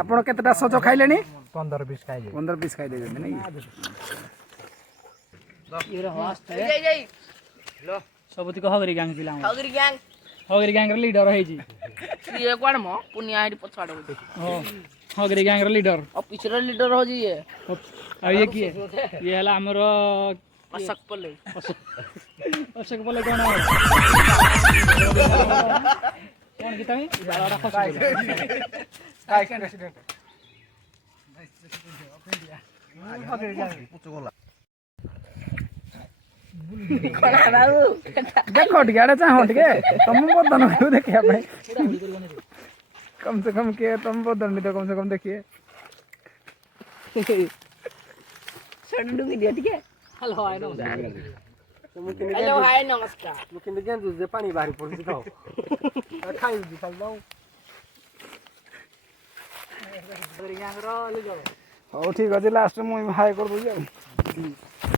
ଆପଣ କେତେଟା ସଜ ଖାଇଲେଣି? 15-20 ଖାଇଲେ 15-20 ଖାଇ ଦେଇଛନ୍ତି ନାଇଁ ସବୁତିକ ହଗରି ଗ୍ୟାଙ୍ଗ ପିଲା ହଗରି ଗ୍ୟାଙ୍ଗର ଲିଡର ହେଇଛି ଇଏ କୁଆଡେ ମ ପୁନିଆ ହେଇଠି ପଛଆଡେ ହଗରି ଗ୍ୟାଙ୍ଗର ଲିଡର ଅଫିସର ଲିଡର ହଉଛି ଇଏ ଆଉ ଇଏ କିଏ ଇଏ ହେଲା ଆମର ଅଶୋକ ପଲେ ଅଶୋକ ପଲେ କଣ କଣ କି ତମେ ବାଳଟା ଖସି ଦେଖ ଟିକେ ଆଡେ ଚାହୁଁ ଟିକେ ତମ ବଦନ ଦେଖିବା ପାଇଁ कम से कम किए तुम बदल नहीं तो कम से कम देखिए हेलो हाय नमस्कार हेलो हाय नमस्कार मुकिन गेंदु जे पानी बाहर पड़छि तो खाइ दी खाइ जाऊ हो ठीक अछि लास्ट में हाय कर दो